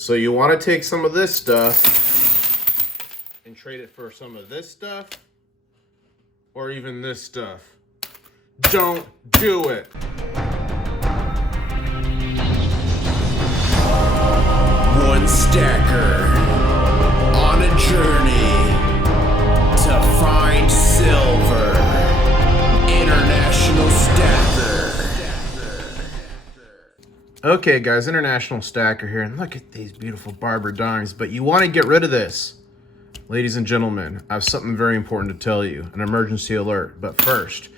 So you want to take some of this stuff and trade it for some of this stuff or even this stuff. Don't do it. One stacker on a journey to find silver. International Stacker. Okay guys, International Stacker here, and look at these beautiful barber dimes, but you want to get rid of this. Ladies and gentlemen, I have something very important to tell you, an emergency alert. But first,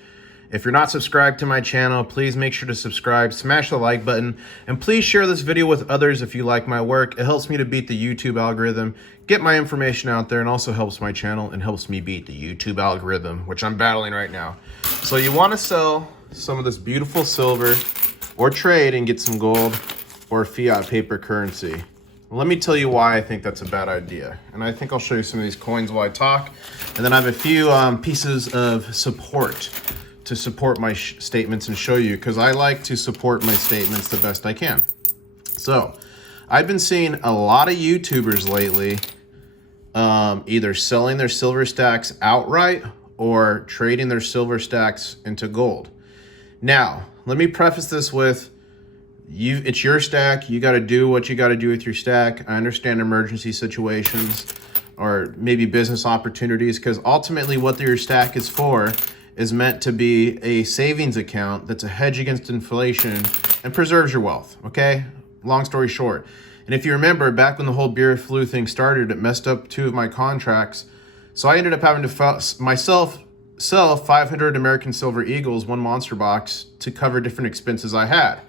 if you're not subscribed to my channel, please make sure to subscribe, smash the like button, and please share this video with others if you like my work. It helps me to beat the YouTube algorithm, get my information out there, and also helps my channel and helps me beat the YouTube algorithm, which I'm battling right now. So you want to sell some of this beautiful silver or trade and get some gold or fiat paper currency. Well, let me tell you why I think that's a bad idea. And I think I'll show you some of these coins while I talk. And then I have a few pieces of support to support my statements and show you, because I like to support my statements the best I can. So I've been seeing a lot of YouTubers lately either selling their silver stacks outright or trading their silver stacks into gold. Now, let me preface this with, it's your stack. You got to do what you got to do with your stack. I understand emergency situations or maybe business opportunities, because ultimately what your stack is for is meant to be a savings account that's a hedge against inflation and preserves your wealth, okay? Long story short. And if you remember, back when the whole beer flu thing started, it messed up 2 of my contracts. So I ended up having to myself sell 500 American Silver Eagles, 1 monster box, to cover different expenses I had.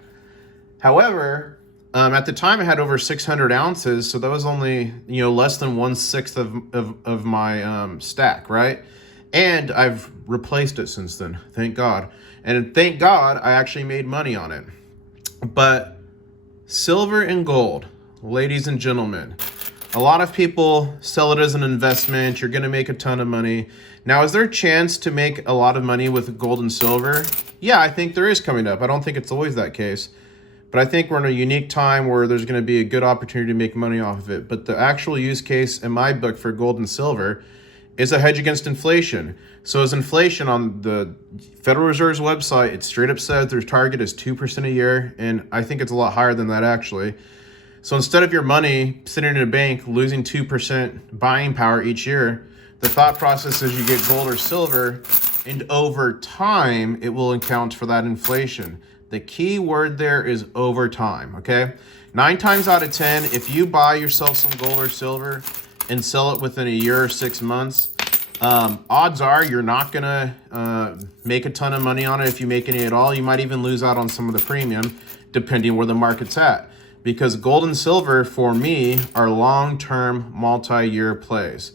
However, at the time I had over 600 ounces, so that was only, less than 1/6 of my stack, right? And I've replaced it since then, thank God. And thank God I actually made money on it. But silver and gold, ladies and gentlemen, a lot of people sell it as an investment. You're going to make a ton of money. Now, is there a chance to make a lot of money with gold and silver? Yeah, I think there is coming up. I don't think it's always that case. But I think we're in a unique time where there's going to be a good opportunity to make money off of it. But the actual use case in my book for gold and silver is a hedge against inflation. So as inflation on the Federal Reserve's website, it straight up says their target is 2% a year. And I think it's a lot higher than that, actually. So instead of your money sitting in a bank losing 2% buying power each year, the thought process is you get gold or silver, and over time, it will account for that inflation. The key word there is over time, okay? 9 times out of 10, if you buy yourself some gold or silver and sell it within a year or 6 months, odds are you're not gonna make a ton of money on it. If you make any at all, you might even lose out on some of the premium, depending where the market's at. Because gold and silver, for me, are long-term, multi-year plays.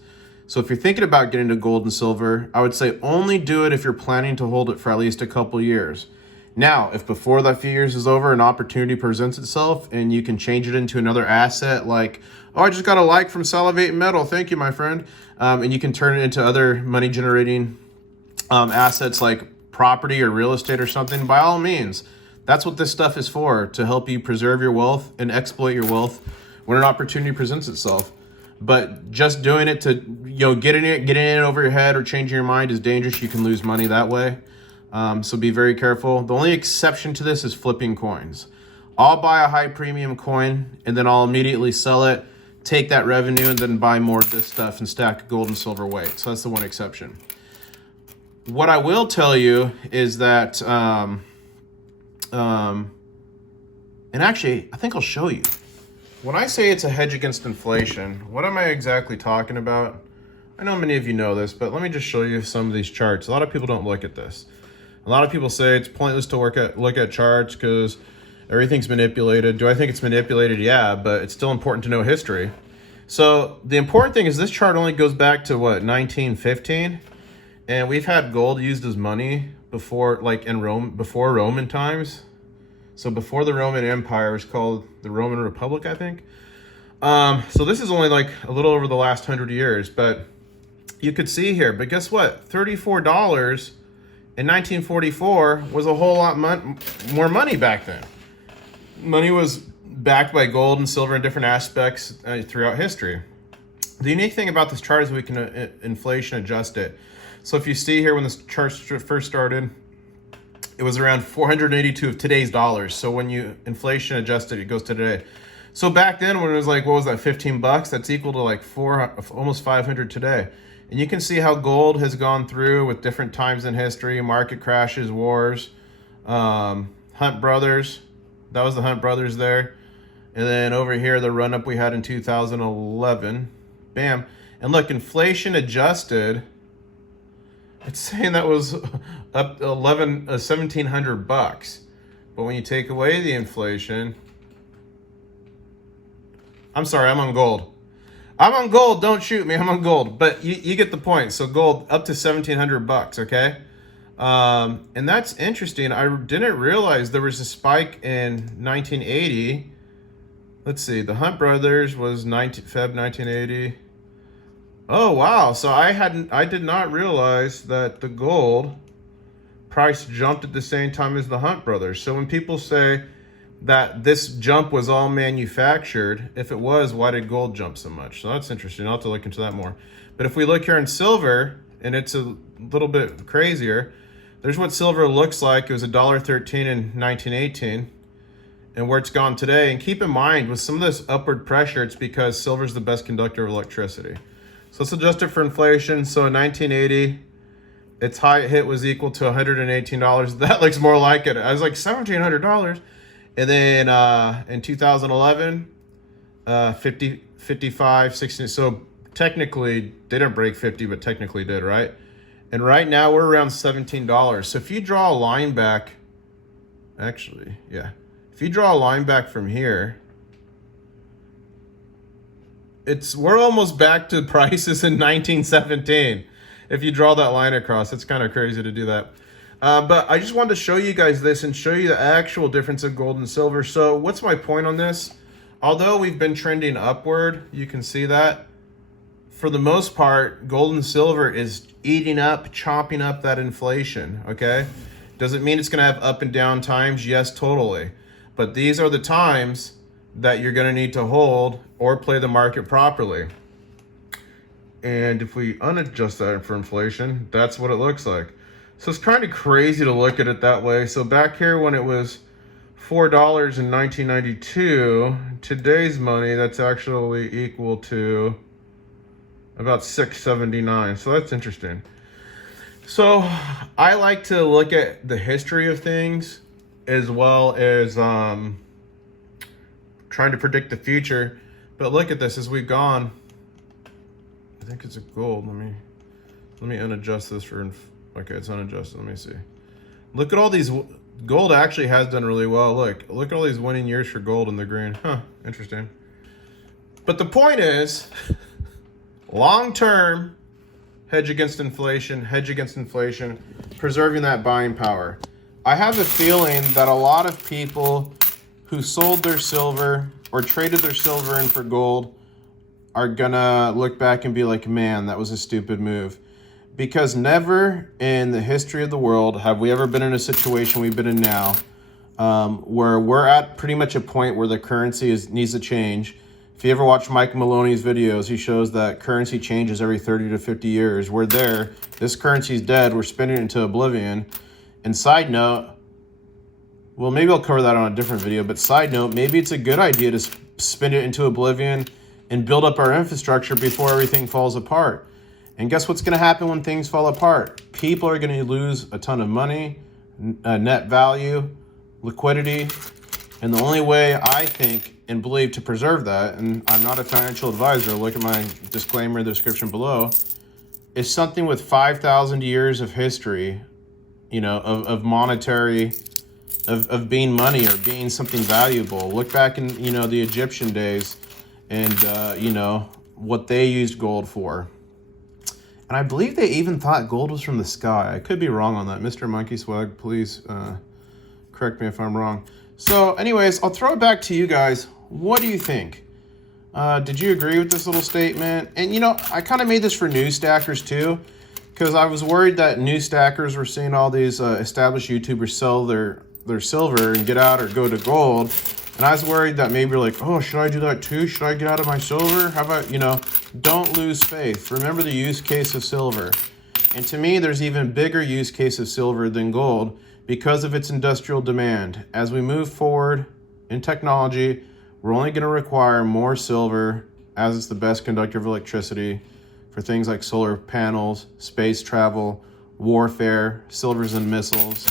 So if you're thinking about getting into gold and silver, I would say only do it if you're planning to hold it for at least a couple years. Now, if before that few years is over, an opportunity presents itself and you can change it into another asset like, oh, I just got a like from Salivate Metal, thank you, my friend. And you can turn it into other money-generating assets like property or real estate or something, by all means. That's what this stuff is for, to help you preserve your wealth and exploit your wealth when an opportunity presents itself. But just doing it to, getting it over your head or changing your mind is dangerous. You can lose money that way. So be very careful. The only exception to this is flipping coins. I'll buy a high premium coin and then I'll immediately sell it, take that revenue, and then buy more of this stuff and stack gold and silver weight. So that's the one exception. What I will tell you is that, and actually, I think I'll show you. When I say it's a hedge against inflation, what am I exactly talking about? I know many of you know this, but let me just show you some of these charts. A lot of people don't look at this. A lot of people say it's pointless to look at charts because everything's manipulated. Do I think it's manipulated? Yeah, but it's still important to know history. So the important thing is this chart only goes back to what, 1915? And we've had gold used as money before, like in Rome, before Roman times. So before the Roman Empire, it was called the Roman Republic, I think. So this is only like a little over the last 100 years, but you could see here, but guess what? $34 in 1944 was a whole lot more money back then. Money was backed by gold and silver in different aspects throughout history. The unique thing about this chart is we can inflation adjust it. So if you see here when this chart first started, it was around 482 of today's dollars. So when you inflation adjust it, it goes to today. So back then when it was like, what was that, 15 bucks? That's equal to like almost 500 today. And you can see how gold has gone through with different times in history, market crashes, wars, Hunt Brothers. That was the Hunt Brothers there. And then over here, the run up we had in 2011. Bam. And look, inflation adjusted, it's saying that was up 1,700 bucks. But when you take away the inflation, I'm sorry, I'm on gold. I'm on gold, don't shoot me, I'm on gold. But you get the point. So gold up to 1,700 bucks, okay? And that's interesting. I didn't realize there was a spike in 1980. Let's see, the Hunt Brothers was Feb 1980. Oh wow, so I did not realize that the gold price jumped at the same time as the Hunt Brothers. So when people say that this jump was all manufactured, if it was, why did gold jump so much? So that's interesting. I'll have to look into that more. But if we look here in silver, and it's a little bit crazier, there's what silver looks like. It was $1.13 in 1918, and where it's gone today. And keep in mind, with some of this upward pressure, it's because silver is the best conductor of electricity. So let's adjust it for inflation. So in 1980, its high hit was equal to $118. That looks more like it. I was like $1,700. And then in 2011, 50, 55, 60. So technically, they didn't break 50, but technically did, right? And right now, we're around $17. So if you draw a line back, actually, yeah. If you draw a line back from here, we're almost back to prices in 1917. If you draw that line across, it's kind of crazy to do that. But I just wanted to show you guys this and show you the actual difference of gold and silver. So what's my point on this? Although we've been trending upward, you can see that for the most part, gold and silver is eating up, chopping up that inflation, okay? Does it mean it's gonna have up and down times? Yes, totally. But these are the times that you're gonna need to hold or play the market properly. And if we unadjust that for inflation, that's what it looks like. So it's kind of crazy to look at it that way. So back here when it was $4 in 1992, today's money, that's actually equal to about $6.79. So that's interesting. So I like to look at the history of things as well as trying to predict the future. But look at this as we've gone. I think it's a gold. Let me unadjust this for. Okay, it's unadjusted. Let me see. Look at all these. Gold actually has done really well. Look at all these winning years for gold in the green. Huh, interesting. But the point is, long term, hedge against inflation, preserving that buying power. I have a feeling that a lot of people who sold their silver or traded their silver in for gold are gonna look back and be like, man, that was a stupid move. Because never in the history of the world have we ever been in a situation we've been in now where we're at pretty much a point where the currency needs to change. If you ever watch Mike Maloney's videos, he shows that currency changes every 30 to 50 years. We're there. This currency's dead. We're spinning it into oblivion. And side note, well, maybe I'll cover that on a different video, but side note, maybe it's a good idea to spin it into oblivion and build up our infrastructure before everything falls apart. And guess what's going to happen when things fall apart? People are going to lose a ton of money, net value, liquidity. And the only way I think and believe to preserve that, and I'm not a financial advisor, look at my disclaimer in the description below, is something with 5,000 years of history, you know, of monetary, of being money or being something valuable. Look back in, you know, the Egyptian days and, you know, what they used gold for. And I believe they even thought gold was from the sky. I could be wrong on that. Mr. Monkey Swag, please correct me if I'm wrong. So anyways, I'll throw it back to you guys. What do you think? Did you agree with this little statement? And you know, I kind of made this for new stackers too, because I was worried that new stackers were seeing all these established YouTubers sell their silver and get out or go to gold. And I was worried that maybe you're like, oh, should I do that too? Should I get out of my silver? How about, don't lose faith. Remember the use case of silver. And to me, there's even bigger use case of silver than gold because of its industrial demand. As we move forward in technology, we're only going to require more silver as it's the best conductor of electricity for things like solar panels, space travel, warfare, silvers and missiles.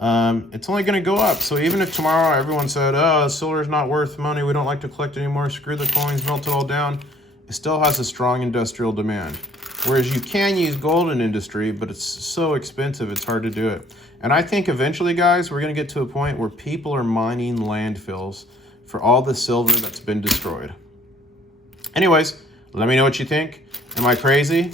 It's only going to go up. So even if tomorrow everyone said, oh, silver is not worth money, we don't like to collect anymore, screw the coins, melt it all down, it still has a strong industrial demand. Whereas you can use gold in industry, but it's so expensive, it's hard to do it. And I think eventually, guys, we're going to get to a point where people are mining landfills for all the silver that's been destroyed. Anyways, let me know what you think. Am I crazy?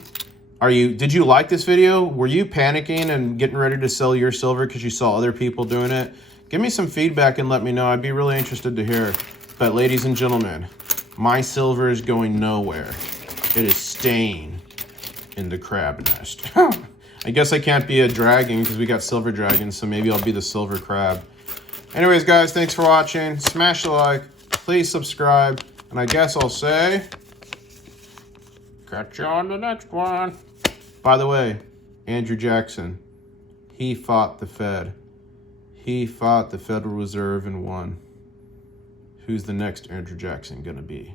Did you like this video? Were you panicking and getting ready to sell your silver because you saw other people doing it? Give me some feedback and let me know. I'd be really interested to hear. But ladies and gentlemen, my silver is going nowhere. It is staying in the crab nest. I guess I can't be a dragon because we got silver dragons, so maybe I'll be the silver crab. Anyways, guys, thanks for watching. Smash the like. Please subscribe. And I guess I'll say, catch you on the next one. By the way, Andrew Jackson, he fought the Fed. He fought the Federal Reserve and won. Who's the next Andrew Jackson gonna be?